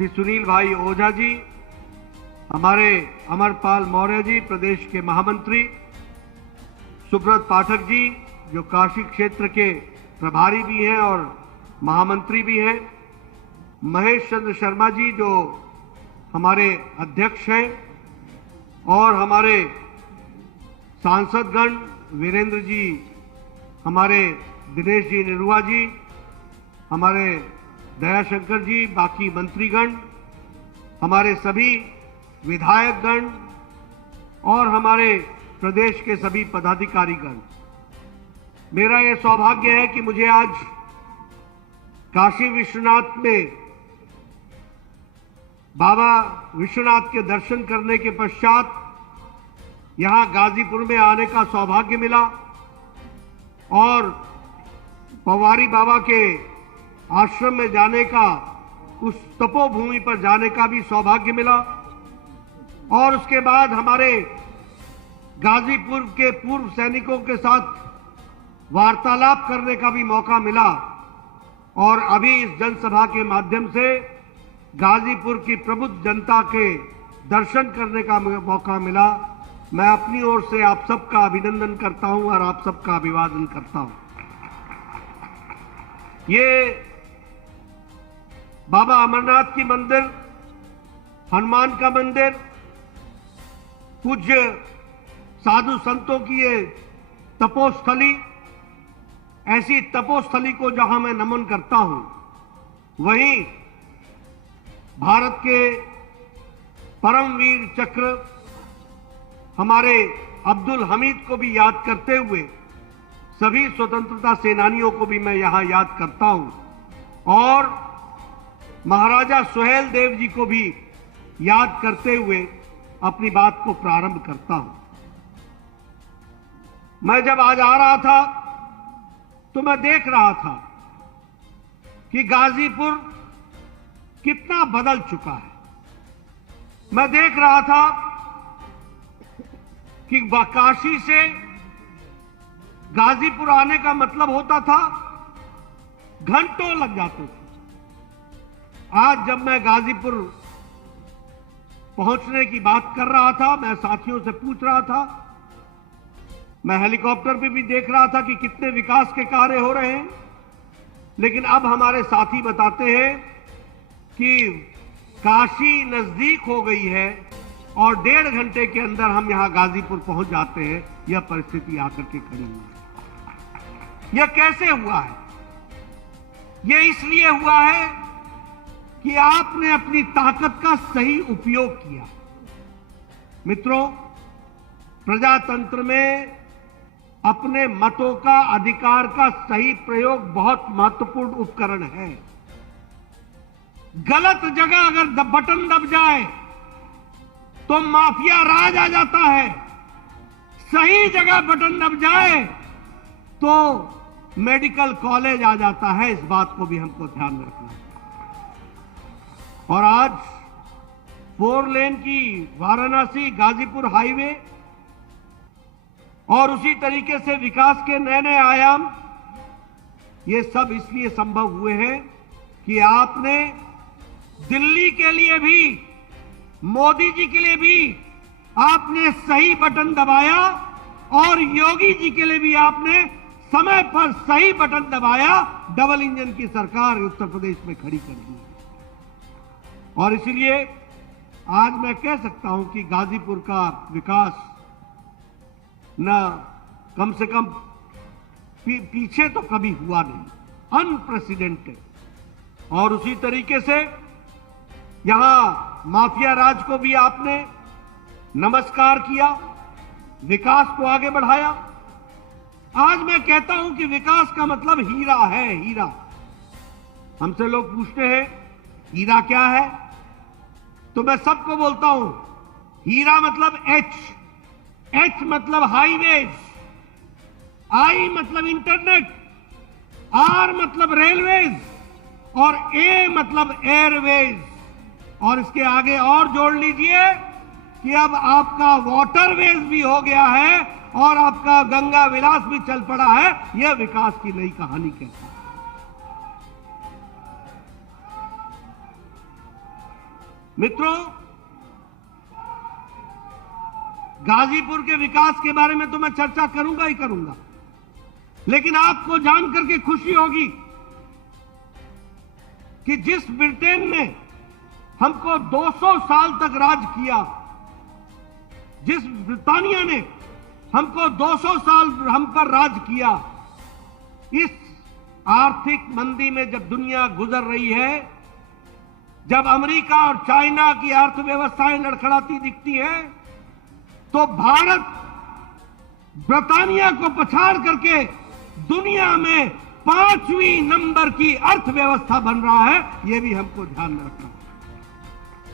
श्री सुनील भाई ओझा जी, हमारे अमरपाल मौर्य जी प्रदेश के महामंत्री, सुब्रत पाठक जी जो काशी क्षेत्र के प्रभारी भी हैं और महामंत्री भी हैं, महेश चंद्र शर्मा जी जो हमारे अध्यक्ष हैं, और हमारे सांसदगण वीरेंद्र जी, हमारे दिनेश जी निरुआ जी, हमारे दयाशंकर जी, बाकी मंत्रीगण, हमारे सभी विधायकगण और हमारे प्रदेश के सभी पदाधिकारीगण, मेरा यह सौभाग्य है कि मुझे आज काशी विश्वनाथ में बाबा विश्वनाथ के दर्शन करने के पश्चात यहां गाजीपुर में आने का सौभाग्य मिला और पवारी बाबा के आश्रम में जाने का, उस तपोभूमि पर जाने का भी सौभाग्य मिला, और उसके बाद हमारे गाजीपुर के पूर्व सैनिकों के साथ वार्तालाप करने का भी मौका मिला, और अभी इस जनसभा के माध्यम से गाजीपुर की प्रबुद्ध जनता के दर्शन करने का मौका मिला। मैं अपनी ओर से आप सबका अभिनंदन करता हूं और आप सबका अभिवादन करता हूं। ये बाबा अमरनाथ की मंदिर, हनुमान का मंदिर, पूज्य साधु संतों की ये तपोस्थली, ऐसी तपोस्थली को जहां मैं नमन करता हूं, वहीं भारत के परमवीर चक्र हमारे अब्दुल हमीद को भी याद करते हुए सभी स्वतंत्रता सेनानियों को भी मैं यहां याद करता हूं, और महाराजा सुहेल देव जी को भी याद करते हुए अपनी बात को प्रारंभ करता हूं। मैं जब आज आ रहा था तो मैं देख रहा था कि गाजीपुर कितना बदल चुका है। मैं देख रहा था कि काशी से गाजीपुर आने का मतलब होता था घंटों लग जाते थे। आज जब मैं गाजीपुर पहुंचने की बात कर रहा था, मैं साथियों से पूछ रहा था, मैं हेलीकॉप्टर पे भी देख रहा था कि कितने विकास के कार्य हो रहे हैं, लेकिन अब हमारे साथी बताते हैं कि काशी नजदीक हो गई है और 1.5 घंटे के अंदर हम यहां गाजीपुर पहुंच जाते हैं। यह परिस्थिति आकर के खड़ी हुई है। यह कैसे हुआ है? यह इसलिए हुआ है कि आपने अपनी ताकत का सही उपयोग किया। मित्रों, प्रजातंत्र में अपने मतों का, अधिकार का सही प्रयोग बहुत महत्वपूर्ण उपकरण है। गलत जगह अगर बटन दब जाए तो माफिया राज आ जाता है, सही जगह बटन दब जाए तो मेडिकल कॉलेज आ जाता है। इस बात को भी हमको ध्यान में रखना है। और आज 4 लेन की वाराणसी गाजीपुर हाईवे और उसी तरीके से विकास के नए नए आयाम, ये सब इसलिए संभव हुए हैं कि आपने दिल्ली के लिए भी, मोदी जी के लिए भी आपने सही बटन दबाया, और योगी जी के लिए भी आपने समय पर सही बटन दबाया। डबल इंजन की सरकार उत्तर प्रदेश में खड़ी कर दी। और इसलिए आज मैं कह सकता हूं कि गाजीपुर का विकास न कम से कम पीछे तो कभी हुआ नहीं, अनप्रेसिडेंटेड। और उसी तरीके से यहां माफिया राज को भी आपने नमस्कार किया, विकास को आगे बढ़ाया। आज मैं कहता हूं कि विकास का मतलब हीरा है, हीरा। हमसे लोग पूछते हैं हीरा क्या है, तो मैं सबको बोलता हूं हीरा मतलब एच मतलब हाईवेज, आई मतलब इंटरनेट, आर मतलब रेलवेज, और ए मतलब एयरवेज। और इसके आगे और जोड़ लीजिए कि अब आपका वाटरवेज भी हो गया है और आपका गंगा विलास भी चल पड़ा है। यह विकास की नई कहानी कहता है। मित्रों, गाजीपुर के विकास के बारे में तो मैं चर्चा करूंगा ही करूंगा, लेकिन आपको जानकर के खुशी होगी कि जिस ब्रिटेन ने हमको 200 साल तक राज किया, जिस ब्रिटानिया ने हमको 200 साल हम पर राज किया, इस आर्थिक मंदी में जब दुनिया गुजर रही है, जब अमेरिका और चाइना की अर्थव्यवस्थाएं लड़खड़ाती दिखती हैं, तो भारत ब्रिटानिया को पछाड़ करके दुनिया में 5वीं नंबर की अर्थव्यवस्था बन रहा है। यह भी हमको ध्यान में रखना है।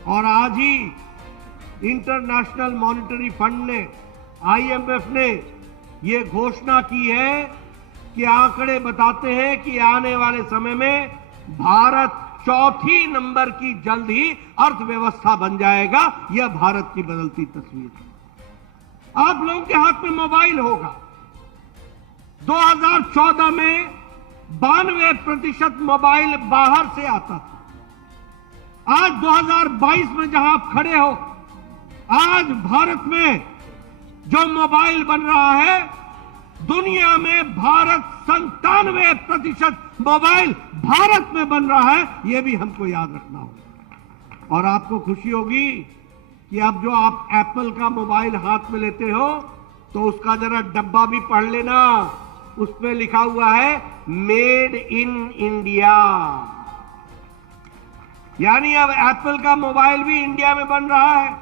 और आज ही इंटरनेशनल मॉनिटरी फंड ने, IMF ने यह घोषणा की है कि आंकड़े बताते हैं कि आने वाले समय में भारत 4थी नंबर की जल्द ही अर्थव्यवस्था बन जाएगा। यह भारत की बदलती तस्वीर है। आप लोगों के हाथ में मोबाइल होगा। 2014 में 92% मोबाइल बाहर से आता था। आज 2022 में जहां आप खड़े हो, आज भारत में जो मोबाइल बन रहा है, दुनिया में भारत 97% मोबाइल भारत में बन रहा है। यह भी हमको याद रखना होगा। और आपको खुशी होगी कि अब जो आप एप्पल का मोबाइल हाथ में लेते हो, तो उसका जरा डब्बा भी पढ़ लेना। उस पे लिखा हुआ है मेड इन इंडिया, यानी अब एप्पल का मोबाइल भी इंडिया में बन रहा है।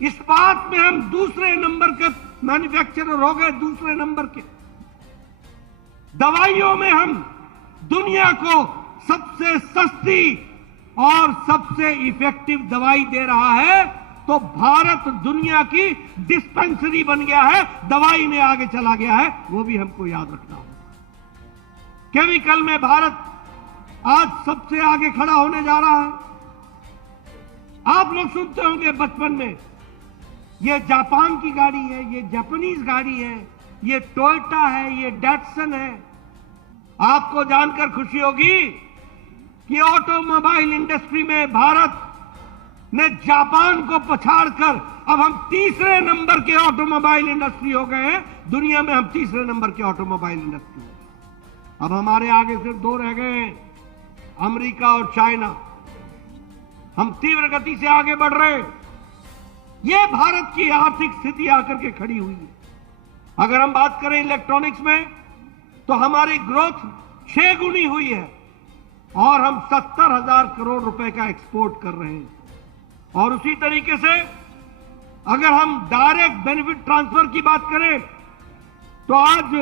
इस्पात में हम दूसरे नंबर के मैन्युफैक्चरर हो गए, दूसरे नंबर के। दवाइयों में हम दुनिया को सबसे सस्ती और सबसे इफेक्टिव दवाई दे रहा है। तो भारत दुनिया की डिस्पेंसरी बन गया है, दवाई में आगे चला गया है। वो भी हमको याद रखना होगा। केमिकल में भारत आज सबसे आगे खड़ा होने जा रहा है। आप लोग सुनते होंगे बचपन में, ये जापान की गाड़ी है, ये जापानीज गाड़ी है, ये टोयोटा है, ये डैटसन है। आपको जानकर खुशी होगी कि ऑटोमोबाइल इंडस्ट्री में भारत ने जापान को पछाड़कर अब हम तीसरे नंबर के ऑटोमोबाइल इंडस्ट्री हो गए हैं। दुनिया में हम तीसरे नंबर के ऑटोमोबाइल इंडस्ट्री हो गए। अब हमारे आगे सिर्फ 2 रह गए हैं, अमेरिका और चाइना। हम तीव्र गति से आगे बढ़ रहे हैं। यह भारत की आर्थिक स्थिति आकर के खड़ी हुई है। अगर हम बात करें इलेक्ट्रॉनिक्स में, तो हमारी ग्रोथ 6 गुनी हुई है और हम 70,000 करोड़ रुपए का एक्सपोर्ट कर रहे हैं। और उसी तरीके से अगर हम डायरेक्ट बेनिफिट ट्रांसफर की बात करें, तो आज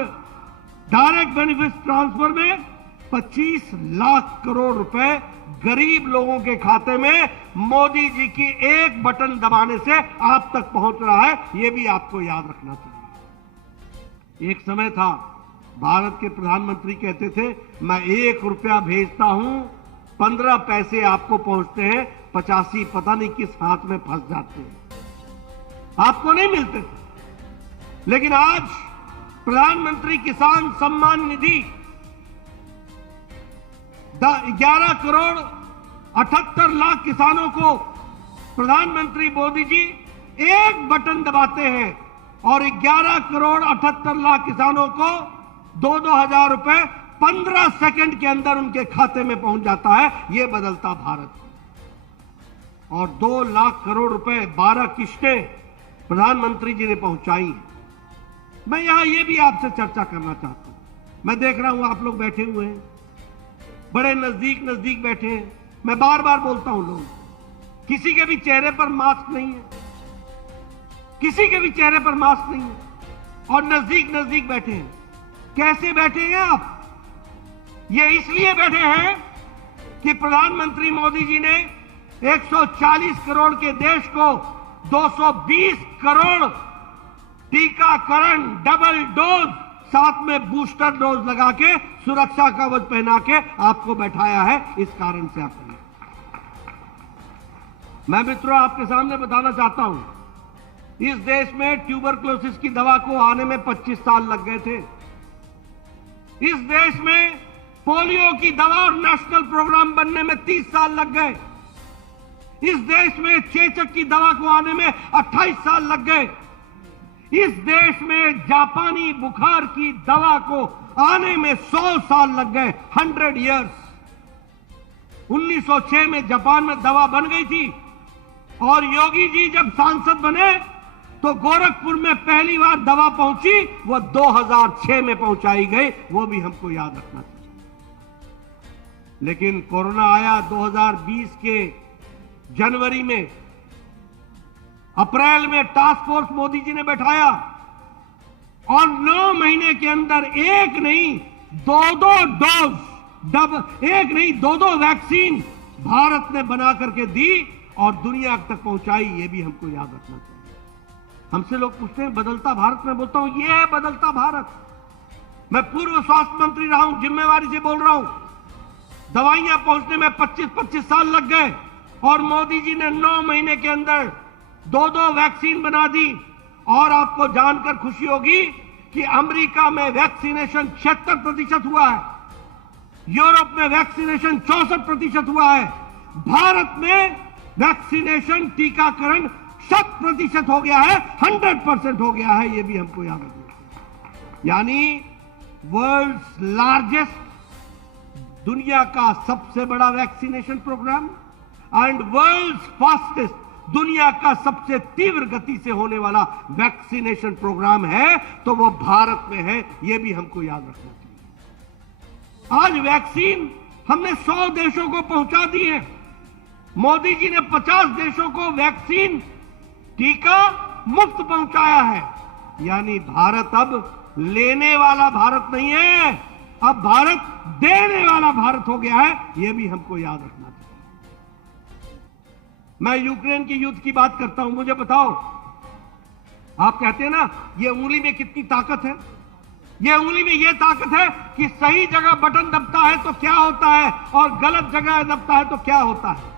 डायरेक्ट बेनिफिट ट्रांसफर में 25 लाख करोड़ रुपए गरीब लोगों के खाते में मोदी जी की एक बटन दबाने से आप तक पहुंच रहा है। यह भी आपको याद रखना चाहिए। एक समय था, भारत के प्रधानमंत्री कहते थे, मैं 1 रुपया भेजता हूं, 15 पैसे आपको पहुंचते हैं, 85 पता नहीं किस हाथ में फंस जाते हैं, आपको नहीं मिलते थे। लेकिन आज प्रधानमंत्री किसान सम्मान निधि 11 करोड़ 78 लाख किसानों को प्रधानमंत्री मोदी जी एक बटन दबाते हैं और 11 करोड़ 78 लाख किसानों को 2-2 हजार रुपए 15 सेकंड के अंदर उनके खाते में पहुंच जाता है। यह बदलता भारत। और 2 लाख करोड़ रुपए 12 किस्तें प्रधानमंत्री जी ने पहुंचाई। मैं यहां यह भी आपसे चर्चा करना चाहता हूं। मैं देख रहा हूं आप लोग बैठे हुए हैं, बड़े नजदीक नजदीक बैठे हैं। मैं बार बार बोलता हूं, लोग किसी के भी चेहरे पर मास्क नहीं है, किसी के भी चेहरे पर मास्क नहीं है और नजदीक नजदीक बैठे हैं। कैसे बैठे हैं आप? ये इसलिए बैठे हैं कि प्रधानमंत्री मोदी जी ने 140 करोड़ के देश को 220 करोड़ टीकाकरण, डबल डोज, साथ में बूस्टर डोज लगा के, सुरक्षा कवच पहना के आपको बैठाया है। इस कारण से आप मैं मित्रों आपके सामने बताना चाहता हूं, इस देश में ट्यूबरक्लोसिस की दवा को आने में 25 साल लग गए थे। इस देश में पोलियो की दवा और नेशनल प्रोग्राम बनने में 30 साल लग गए। इस देश में चेचक की दवा को आने में 28 साल लग गए। इस देश में जापानी बुखार की दवा को आने में 100 साल लग गए, 100 इयर्स। 1906 में जापान में दवा बन गई थी और योगी जी जब सांसद बने तो गोरखपुर में पहली बार दवा पहुंची, वो 2006 में पहुंचाई गई, वो भी हमको याद रखना चाहिए। लेकिन कोरोना आया 2020 के जनवरी में, अप्रैल में टास्क फोर्स मोदी जी ने बैठाया और 9 महीने के अंदर एक नहीं दो डोज, एक नहीं दो वैक्सीन भारत ने बना करके दी और दुनिया तक पहुंचाई। ये भी हमको याद रखना चाहिए। हमसे लोग पूछते हैं बदलता भारत, में बोलता हूं ये है बदलता भारत। मैं पूर्व स्वास्थ्य मंत्री रहा हूं, जिम्मेवारी से बोल रहा हूं। दवाइयां पहुंचने में 25-25 साल लग गए और मोदी जी ने 9 महीने के अंदर 2 वैक्सीन बना दी। और आपको जानकर खुशी होगी कि अमेरिका में वैक्सीनेशन 76% हुआ है, यूरोप में वैक्सीनेशन 64% हुआ है, भारत में वैक्सीनेशन टीकाकरण 100% हो गया है, 100% हो गया है। यह भी हमको याद रखना। यानी वर्ल्ड्स लार्जेस्ट, दुनिया का सबसे बड़ा vaccination programme and world's fastest, दुनिया का सबसे तीव्र गति से होने वाला वैक्सीनेशन प्रोग्राम है तो वो भारत में है। यह भी हमको याद रखना चाहिए। आज वैक्सीन हमने 100 देशों को पहुंचा दी है। मोदी जी ने 50 देशों को वैक्सीन टीका मुफ्त पहुंचाया है। यानी भारत अब लेने वाला भारत नहीं है, अब भारत देने वाला भारत हो गया है। यह भी हमको याद रखना चाहिए। मैं यूक्रेन के युद्ध की बात करता हूं, मुझे बताओ, आप कहते हैं ना ये उंगली में कितनी ताकत है। ये उंगली में ये ताकत है कि सही जगह बटन दबता है तो क्या होता है और गलत जगह दबता है तो क्या होता है।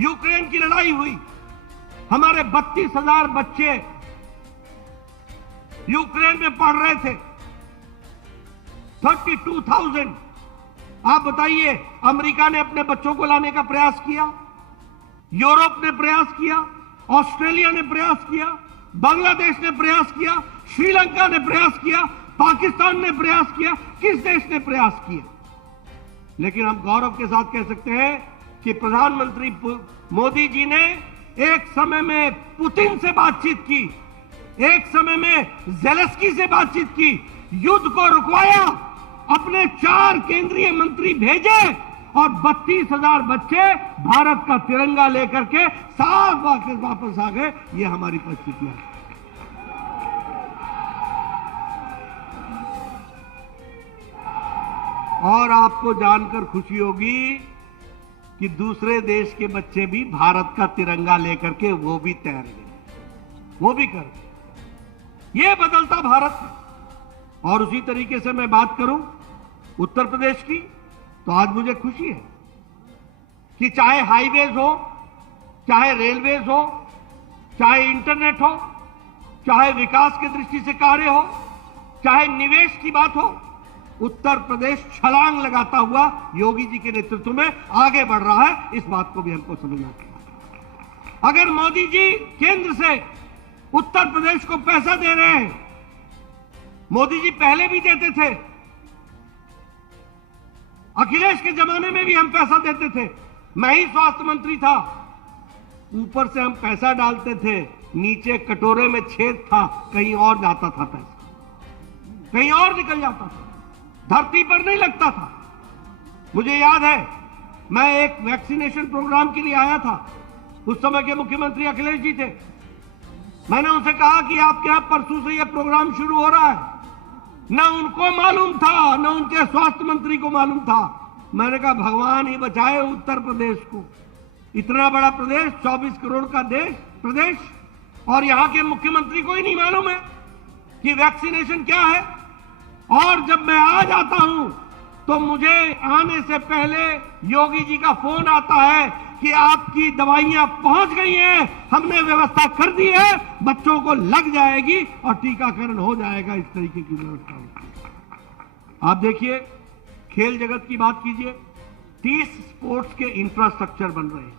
यूक्रेन की लड़ाई हुई, हमारे 32,000 बच्चे यूक्रेन में पढ़ रहे थे, 32,000। आप बताइए, अमेरिका ने अपने बच्चों को लाने का प्रयास किया, यूरोप ने प्रयास किया, ऑस्ट्रेलिया ने प्रयास किया, बांग्लादेश ने प्रयास किया, श्रीलंका ने प्रयास किया, पाकिस्तान ने प्रयास किया, किस देश ने प्रयास किया। लेकिन हम गौरव के साथ कह सकते हैं कि प्रधानमंत्री मोदी जी ने एक समय में पुतिन से बातचीत की, एक समय में ज़ेलेंस्की से बातचीत की, युद्ध को रुकवाया, अपने 4 केंद्रीय मंत्री भेजे और 32,000 बच्चे भारत का तिरंगा लेकर के साफ वापस आ गए। ये हमारी परिस्थितियां हैं। और आपको जानकर खुशी होगी कि दूसरे देश के बच्चे भी भारत का तिरंगा लेकर के वो भी तैर गए, वो भी कर गए। ये बदलता भारत है। और उसी तरीके से मैं बात करूं उत्तर प्रदेश की, तो आज मुझे खुशी है कि चाहे हाईवेज हो, चाहे रेलवेज हो, चाहे इंटरनेट हो, चाहे विकास की दृष्टि से कार्य हो, चाहे निवेश की बात हो, उत्तर प्रदेश छलांग लगाता हुआ योगी जी के नेतृत्व में आगे बढ़ रहा है। इस बात को भी हमको समझना चाहिए। अगर मोदी जी केंद्र से उत्तर प्रदेश को पैसा दे रहे हैं, मोदी जी पहले भी देते थे, अखिलेश के जमाने में भी हम पैसा देते थे, मैं ही स्वास्थ्य मंत्री था, ऊपर से हम पैसा डालते थे, नीचे कटोरे में छेद था, कहीं और जाता था पैसा, कहीं और निकल जाता था, धरती पर नहीं लगता था। मुझे याद है मैं एक वैक्सीनेशन प्रोग्राम के लिए आया था, उस समय के मुख्यमंत्री अखिलेश जी थे। मैंने उनसे कहा कि आपके यहां परसों से यह प्रोग्राम शुरू हो रहा है। न उनको मालूम था, न उनके स्वास्थ्य मंत्री को मालूम था। मैंने कहा भगवान ही बचाए उत्तर प्रदेश को, इतना बड़ा प्रदेश, 24 करोड़ का प्रदेश, और यहां के मुख्यमंत्री को ही नहीं मालूम है कि वैक्सीनेशन क्या है। और जब मैं आ जाता हूं तो मुझे आने से पहले योगी जी का फोन आता है कि आपकी दवाइयां पहुंच गई हैं, हमने व्यवस्था कर दी है, बच्चों को लग जाएगी और टीकाकरण हो जाएगा। इस तरीके की व्यवस्था होती है। आप देखिए, खेल जगत की बात कीजिए, 30 स्पोर्ट्स के इंफ्रास्ट्रक्चर बन रहे हैं।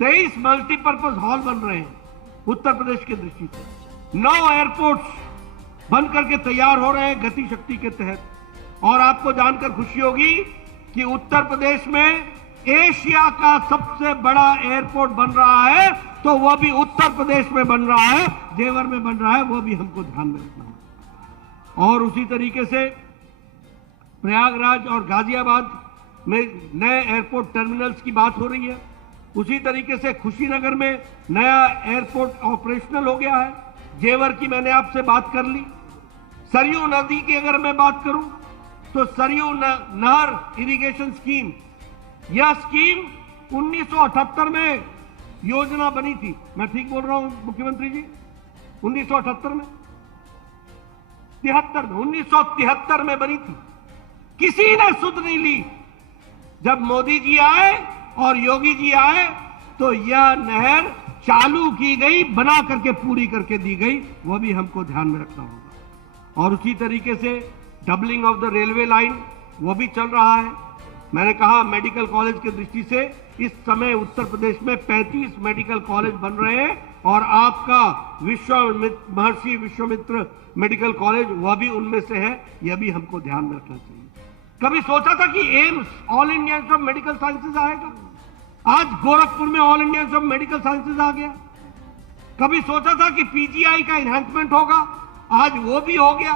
23 मल्टीपर्पज हॉल बन रहे हैं उत्तर प्रदेश की दृष्टि से। 9 एयरपोर्ट्स बन करके तैयार हो रहे हैं गति शक्ति के तहत। और आपको जानकर खुशी होगी कि उत्तर प्रदेश में एशिया का सबसे बड़ा एयरपोर्ट बन रहा है, तो वह भी उत्तर प्रदेश में बन रहा है, जेवर में बन रहा है, वो भी हमको ध्यान में रखना है। और उसी तरीके से प्रयागराज और गाजियाबाद में नए एयरपोर्ट टर्मिनल्स की बात हो रही है। उसी तरीके से कुशीनगर में नया एयरपोर्ट ऑपरेशनल हो गया है। जेवर की मैंने आपसे बात कर ली। सरयू नदी की अगर मैं बात करूं तो सरयू नहर इरिगेशन स्कीम, यह स्कीम 1978 में योजना बनी थी। मैं ठीक बोल रहा हूं मुख्यमंत्री जी? 1978 में 1973 में बनी थी। किसी ने सुध नहीं ली। जब मोदी जी आए और योगी जी आए तो यह नहर चालू की गई, बना करके पूरी करके दी गई, वह भी हमको ध्यान में रखना होगा। और उसी तरीके से doubling of the railway line, वो भी चल रहा है। मैंने कहा मेडिकल कॉलेज की दृष्टि से इस समय उत्तर प्रदेश में 35 मेडिकल कॉलेज बन रहे हैं और आपका महर्षि विश्वामित्र मेडिकल कॉलेज वह भी उनमें से है। यह भी हमको ध्यान में रखना चाहिए। कभी सोचा था कि AIIMS all India Institute of Medical Sciences आएगा? आज गोरखपुर में all India Institute of Medical Sciences आ गया। कभी सोचा था कि पीजीआई का एनहांसमेंट होगा? आज वो भी हो गया।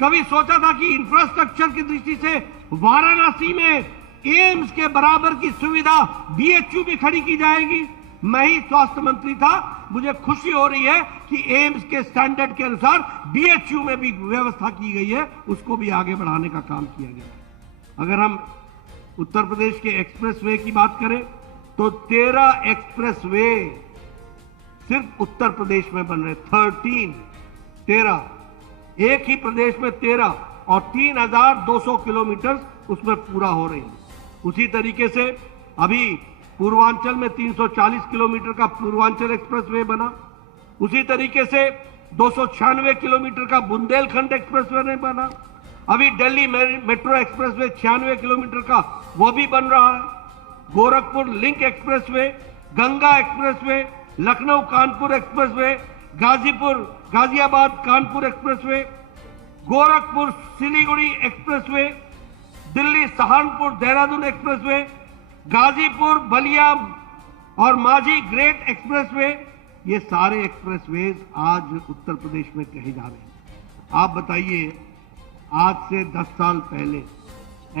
कभी सोचा था कि इंफ्रास्ट्रक्चर की दृष्टि से वाराणसी में एम्स के बराबर की सुविधा बीएचयू भी खड़ी की जाएगी? मैं ही स्वास्थ्य मंत्री था, मुझे खुशी हो रही है कि एम्स के स्टैंडर्ड के अनुसार बीएचयू में भी व्यवस्था की गई है, उसको भी आगे बढ़ाने का काम किया गया है। अगर हम उत्तर प्रदेश के एक्सप्रेसवे की बात करें तो 13 एक्सप्रेसवे सिर्फ उत्तर प्रदेश में बन रहे। 13 एक ही प्रदेश में 13 और 3200 किलोमीटर उसमें पूरा हो रही है। उसी तरीके से अभी पूर्वांचल में 340 किलोमीटर का पूर्वांचल एक्सप्रेसवे बना। उसी तरीके से 296 किलोमीटर का बुंदेलखंड एक्सप्रेसवे बना। अभी दिल्ली मेट्रो एक्सप्रेसवे 96 किलोमीटर का वो भी बन रहा है। Gorakhpur link expressway, Ganga expressway, Lucknow Kanpur expressway, Ghaziabad Kanpur expressway, Gorakhpur Siliguri expressway, Delhi Saharanpur Dehradun expressway, Ghazipur Ballia और माझी ग्रेट एक्सप्रेसवे, ये सारे एक्सप्रेसवेज आज उत्तर प्रदेश में कहे जा रहे हैं। आप बताइए, आज से 10 साल पहले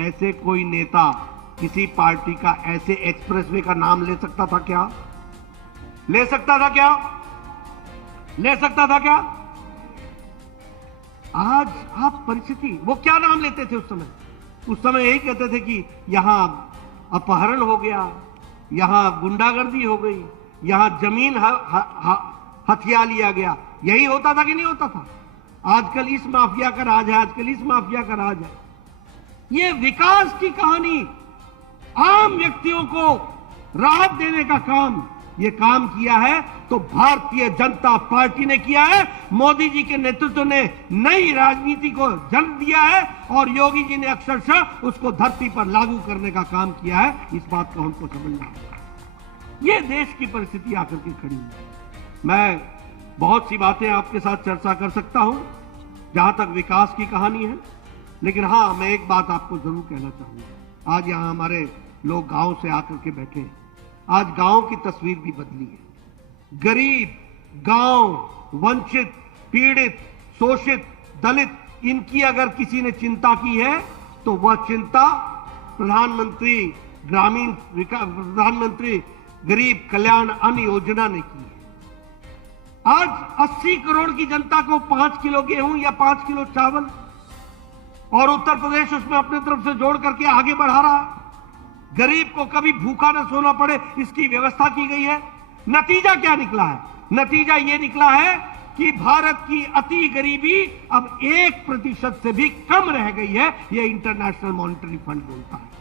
ऐसे कोई नेता किसी पार्टी का ऐसे एक्सप्रेसवे का नाम ले सकता था क्या? ले सकता था क्या? ले सकता था क्या? आज आप परिस्थिति, वो क्या नाम लेते थे उस समय? उस समय यही कहते थे कि यहां अपहरण हो गया, यहां गुंडागर्दी हो गई, यहां जमीन हथिया लिया गया। यही होता था कि नहीं होता था? आजकल इस माफिया का राज है, आजकल इस माफिया का राज है। ये विकास की कहानी, आम व्यक्तियों को राहत देने का काम, ये काम किया है तो भारतीय जनता पार्टी ने किया है। मोदी जी के नेतृत्व ने नई राजनीति को जन्म दिया है और योगी जी ने अक्षरशः उसको धरती पर लागू करने का काम किया है। इस बात को हमको समझना है। ये देश की परिस्थिति आकर के खड़ी है। मैं बहुत सी बातें आपके साथ चर्चा कर सकता हूं जहां तक विकास की कहानी है, लेकिन हां, मैं एक बात आपको जरूर कहना चाहूंगा। आज यहां हमारे लोग गांव से आकर के बैठे हैं। आज गांव की तस्वीर भी बदली है। गरीब, गांव, वंचित, पीड़ित, शोषित, दलित, इनकी अगर किसी ने चिंता की है तो वह चिंता प्रधानमंत्री गरीब कल्याण अन्न योजना ने की है। आज 80 करोड़ की जनता को 5 किलो गेहूं या 5 किलो चावल, और उत्तर प्रदेश उसमें अपने तरफ से जोड़ करके आगे बढ़ा रहा है। गरीब को कभी भूखा न सोना पड़े, इसकी व्यवस्था की गई है। नतीजा क्या निकला है? नतीजा यह निकला है कि भारत की अति गरीबी अब 1% से भी कम रह गई है। यह इंटरनेशनल मॉनिटरी फंड बोलता है।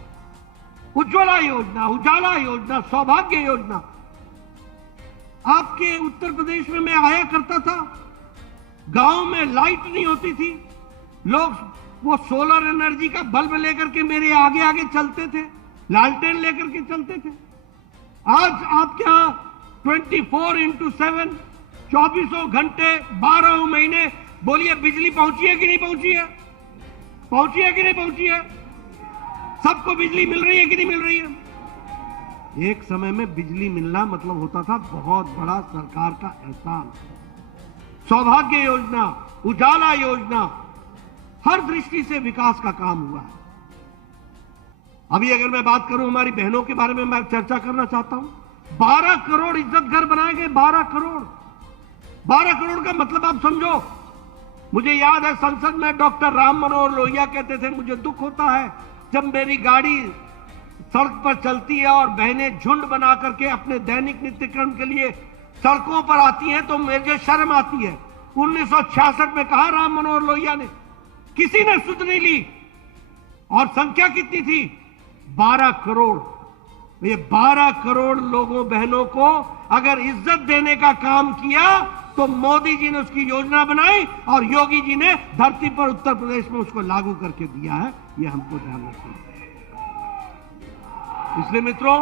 उज्ज्वला योजना, उजाला योजना, सौभाग्य योजना, आपके उत्तर प्रदेश में मैं आया करता था, गांव में लाइट नहीं होती थी, लोग वो सोलर एनर्जी का बल्ब लेकर के मेरे आगे आगे चलते थे, लालटेन लेकर के चलते थे। आज आप क्या 24/7 24 घंटे 12 महीने बोलिए, बिजली पहुंची है कि नहीं पहुंची है? पहुंची है कि नहीं पहुंची है? सबको बिजली मिल रही है कि नहीं मिल रही है? एक समय में बिजली मिलना मतलब होता था बहुत बड़ा सरकार का एहसान। सौभाग्य योजना, उजाला योजना, हर दृष्टि से विकास का काम हुआ है। अभी अगर मैं बात करूं हमारी बहनों के बारे में, मैं चर्चा करना चाहता हूं। 12 करोड़ इज्जत घर बनाए गए। 12 करोड़, 12 करोड़ का मतलब आप समझो। मुझे याद है संसद में डॉक्टर राम मनोहर लोहिया कहते थे, मुझे दुख होता है जब मेरी गाड़ी सड़क पर चलती है और बहनें झुंड बना करके अपने दैनिक नित्यक्रम के लिए सड़कों पर आती हैं तो मुझे शर्म आती है। 1966 में कहा राम मनोहर लोहिया ने, किसी ने सुध नहीं ली। और संख्या कितनी थी? 12 करोड़। ये 12 करोड़ लोगों बहनों को अगर इज्जत देने का काम किया तो मोदी जी ने उसकी योजना बनाई और योगी जी ने धरती पर उत्तर प्रदेश में उसको लागू करके दिया है। ये हमको ध्यान रखना है। इसलिए मित्रों,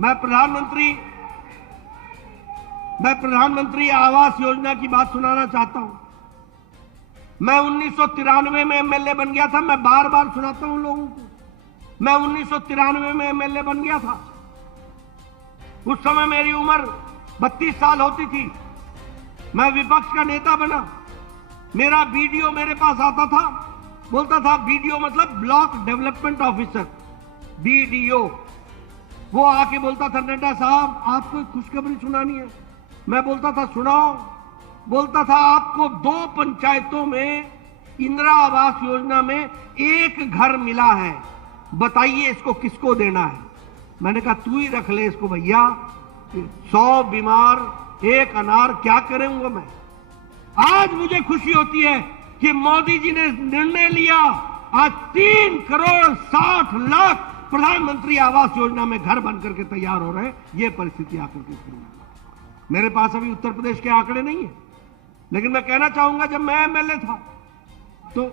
मैं प्रधानमंत्री आवास योजना की बात सुनाना चाहता हूं। मैं 1993 में एमएलए बन गया था। मैं बार बार सुनाता हूं लोगों को। मैं 1993 में एमएलए बन गया था। उस समय मेरी उम्र 32 साल होती थी। मैं विपक्ष का नेता बना। मेरा बीडीओ मेरे पास आता था, बोलता था, बीडीओ मतलब ब्लॉक डेवलपमेंट ऑफिसर, बीडीओ। वो आके बोलता था, नड्डा साहब आपको खुशखबरी सुनानी है। मैं बोलता था, सुनाओ। बोलता था, आपको 2 पंचायतों में इंदिरा आवास योजना में एक घर मिला है, बताइए इसको किसको देना है। मैंने कहा, तू ही रख ले इसको भैया, 100 बीमार 1 अनार, क्या करूंगा मैं। आज मुझे खुशी होती है कि मोदी जी ने निर्णय लिया, आज 3 करोड़ 60 लाख प्रधानमंत्री आवास योजना में घर बनकर के तैयार हो रहे हैं। ये परिस्थिति आकर के शुरू हुई। मेरे पास अभी उत्तर प्रदेश के आंकड़े नहीं है, लेकिन मैं कहना चाहूंगा जब मैं एमएलए था तो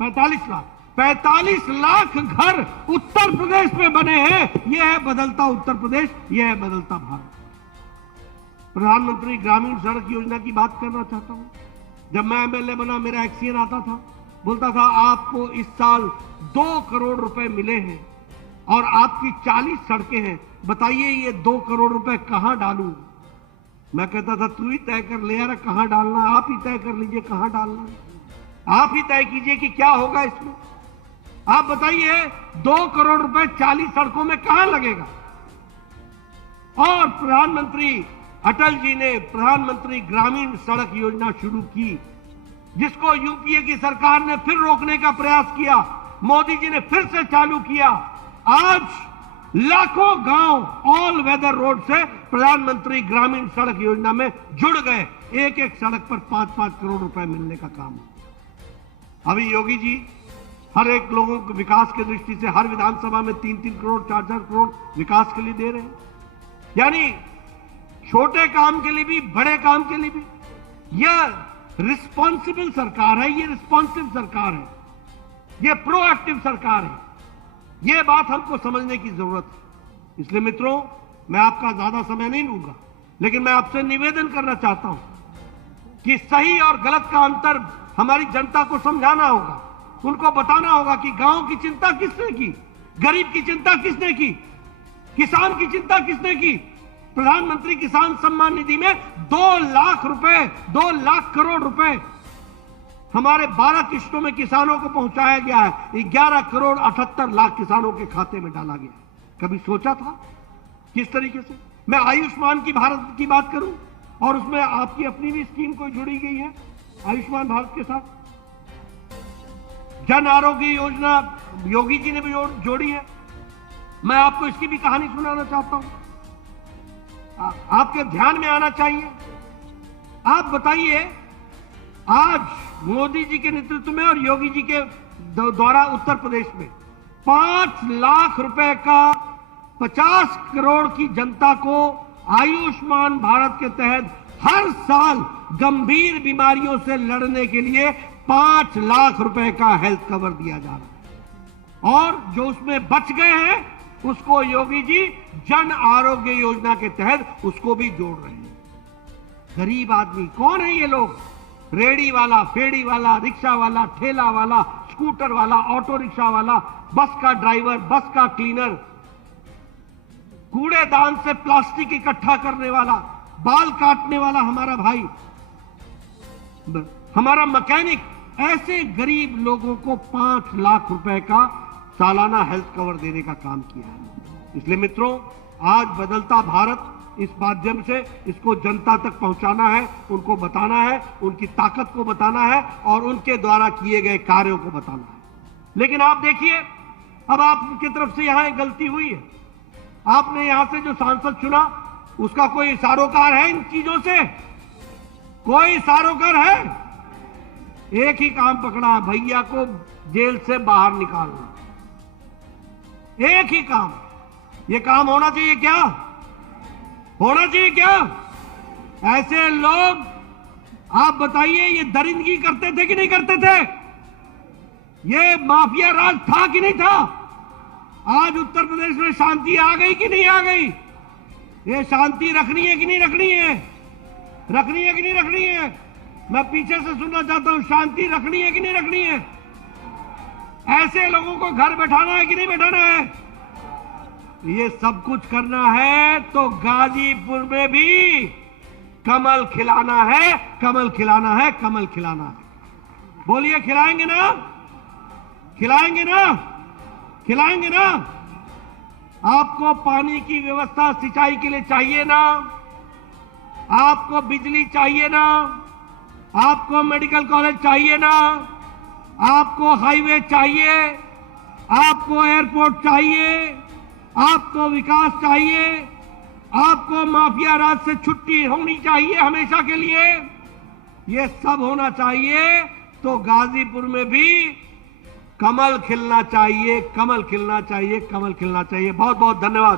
45 लाख घर उत्तर प्रदेश में बने हैं। यह है बदलता उत्तर प्रदेश, यह है बदलता भारत। प्रधानमंत्री ग्रामीण सड़क योजना की बात करना चाहता हूं। जब मैं एमएलए बना, मेरा एक्सीएन आता था, बोलता था, आपको इस साल 2 करोड़ रुपए मिले हैं और आपकी 40 सड़कें हैं, बताइए ये 2 करोड़ रुपए कहां डालूं। मैं कहता था, तू ही तय कर ले यार, कहां डालना, आप ही तय कर लीजिए कहां डालना है। आप ही तय कीजिए कि क्या होगा इसमें। आप बताइए 2 करोड़ रुपए 40 सड़कों में कहां लगेगा। और प्रधानमंत्री अटल जी ने प्रधानमंत्री ग्रामीण सड़क योजना शुरू की, जिसको यूपीए की सरकार ने फिर रोकने का प्रयास किया, मोदी जी ने फिर से चालू किया। आज लाखों गांव ऑल वेदर रोड से प्रधानमंत्री ग्रामीण सड़क योजना में जुड़ गए। एक एक सड़क पर 5-5 करोड़ रुपए मिलने का काम है। अभी योगी जी हर एक लोगों को विकास की दृष्टि से हर विधानसभा में 3-3 करोड़ 4-4 करोड़ विकास के लिए दे रहे हैं। यानी छोटे काम के लिए भी, बड़े काम के लिए भी। यह रिस्पॉन्सिबल सरकार है, ये रिस्पॉन्सिव सरकार है, ये प्रोएक्टिव सरकार है। यह बात हमको समझने की जरूरत है। इसलिए मित्रों, मैं आपका ज्यादा समय नहीं लूंगा, लेकिन मैं आपसे निवेदन करना चाहता हूं कि सही और गलत का अंतर हमारी जनता को समझाना होगा। उनको बताना होगा कि गांव की चिंता किसने की, गरीब की चिंता किसने की, किसान की चिंता किसने की। प्रधानमंत्री किसान सम्मान निधि में 2 लाख रुपए, 2 लाख करोड़ रुपए हमारे 12 किश्तों में किसानों को पहुंचाया गया है। 11 करोड़ 78 लाख किसानों के खाते में डाला गया। कभी सोचा था किस तरीके से। मैं आयुष्मान की भारत की बात करूं, और उसमें आपकी अपनी भी स्कीम कोई जुड़ी गई है आयुष्मान भारत के साथ। जन आरोग्य योजना योगी जी ने भी जोड़ी है। मैं आपको इसकी भी कहानी सुनाना चाहता हूं, आपके ध्यान में आना चाहिए। आप बताइए, आज मोदी जी के नेतृत्व में और योगी जी के द्वारा उत्तर प्रदेश में 5 लाख रुपए का 50 करोड़ की जनता को आयुष्मान भारत के तहत हर साल गंभीर बीमारियों से लड़ने के लिए 5 लाख रुपए का हेल्थ कवर दिया जा रहा है। और जो उसमें बच गए हैं उसको योगी जी जन आरोग्य योजना के तहत उसको भी जोड़ रहे हैं। गरीब आदमी कौन है ये लोग? रेडी वाला, फेड़ी वाला, रिक्शा वाला, ठेला वाला, स्कूटर वाला, ऑटो रिक्शा वाला, बस का ड्राइवर, बस का क्लीनर, कूड़ेदान से प्लास्टिक इकट्ठा करने वाला, बाल काटने वाला हमारा भाई, हमारा मैकेनिक, ऐसे गरीब लोगों को 5 लाख रुपए का सालाना हेल्थ कवर देने का काम किया है। इसलिए मित्रों, आज बदलता भारत इस माध्यम से इसको जनता तक पहुंचाना है, उनको बताना है, उनकी ताकत को बताना है और उनके द्वारा किए गए कार्यों को बताना है। लेकिन आप देखिए, अब आपकी तरफ से यहां एक गलती हुई है। आपने यहां से जो सांसद चुना उसका कोई सारोकार है इन चीजों से? कोई सारोकार है? एक ही काम पकड़ा है, भैया को जेल से बाहर निकालना। एक ही काम। यह काम होना चाहिए क्या? होना चाहिए क्या? ऐसे लोग, आप बताइए, ये दरिंदगी करते थे कि नहीं करते थे? ये माफिया राज था कि नहीं था? आज उत्तर प्रदेश में शांति आ गई कि नहीं आ गई? ये शांति रखनी है कि नहीं रखनी है? रखनी है कि नहीं रखनी है? मैं पीछे से सुनना चाहता हूं, शांति रखनी है कि नहीं रखनी है? ऐसे लोगों को घर बैठाना है कि नहीं बैठाना है? ये सब कुछ करना है तो गाजीपुर में भी कमल खिलाना है, कमल खिलाना है, कमल खिलाना है। बोलिए, खिलाएंगे ना? खिलाएंगे ना? खिलाएंगे ना? आपको पानी की व्यवस्था सिंचाई के लिए चाहिए ना? आपको बिजली चाहिए ना? आपको मेडिकल कॉलेज चाहिए ना? आपको हाईवे चाहिए? आपको एयरपोर्ट चाहिए? आपको विकास चाहिए? आपको माफिया राज से छुट्टी होनी चाहिए हमेशा के लिए? ये सब होना चाहिए तो गाजीपुर में भी कमल खिलना चाहिए, कमल खिलना चाहिए, कमल खिलना चाहिए। बहुत बहुत धन्यवाद।